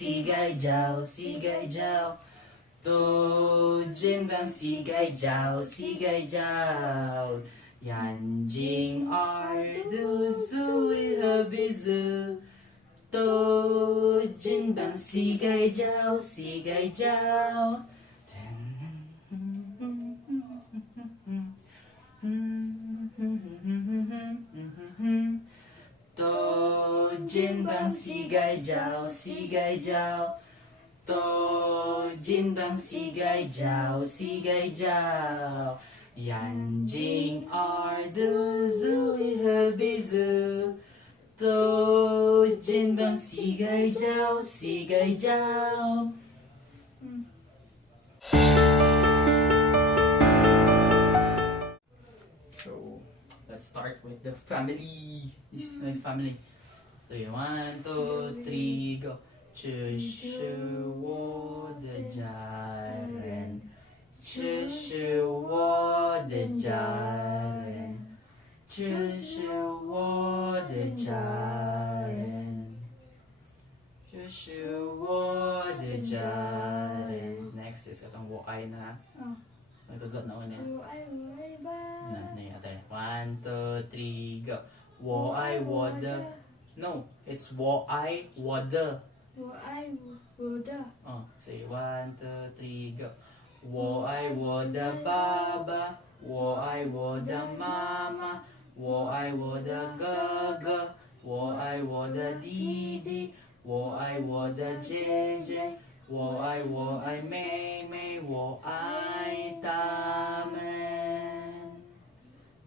西盖叫，西盖叫，都肩膀西盖叫，西盖叫，眼睛、耳朵、嘴和鼻子，都肩膀西盖叫，西盖叫。都肩膀膝盖脚，膝盖脚，都肩膀膝盖脚，膝盖脚，眼睛、耳朵、嘴和鼻子，都肩膀膝盖脚，膝盖脚。So let's start with the family. This is my family. Okay, 1, 2, 3, go. 这是我的家人，这是我的家人，这是我的家人，这是我的家人。Next is katong woay na. Nagtugot na una. Na, ate. 1, 2, 3, go. 我爱我的 No, it's 我爱我的。我爱我的， Say 1, 2, 3, go. 我爱我的爸爸，我爱我的妈妈，我爱我的哥哥，我爱我的弟弟，我爱我的姐姐，我爱妹妹，我爱他们。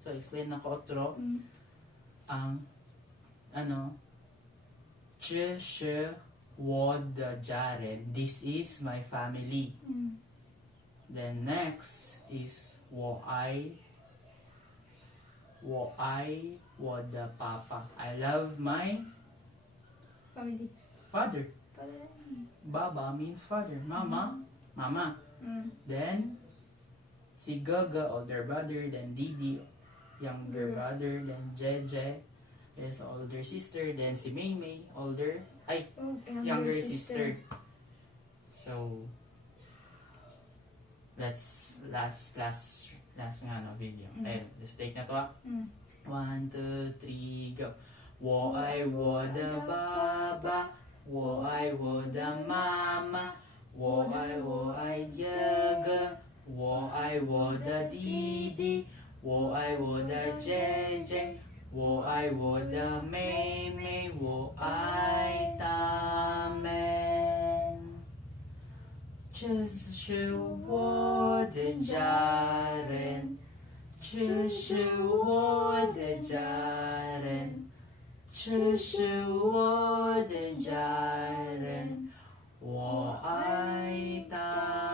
So, explain na ko outro. Ang, "这是我的家人." This is my family. Then next is 我爱我的爸爸. I love my family. father. Baba means father. Mama. Then si Gaga, older brother. Then Didi, younger brother. Then Jeje is older sister. Then si Maymay, younger sister. So that's last nga no video. Ayun, just take na to. 1, 2, 3, go. 我爱我的爸爸，我爱我的妈妈，我爱哥哥，我爱我的弟弟，我爱我的姐姐，我爱我的妹妹，我爱他们。这是我的家人，这是我的家人，这是我的家人，我爱他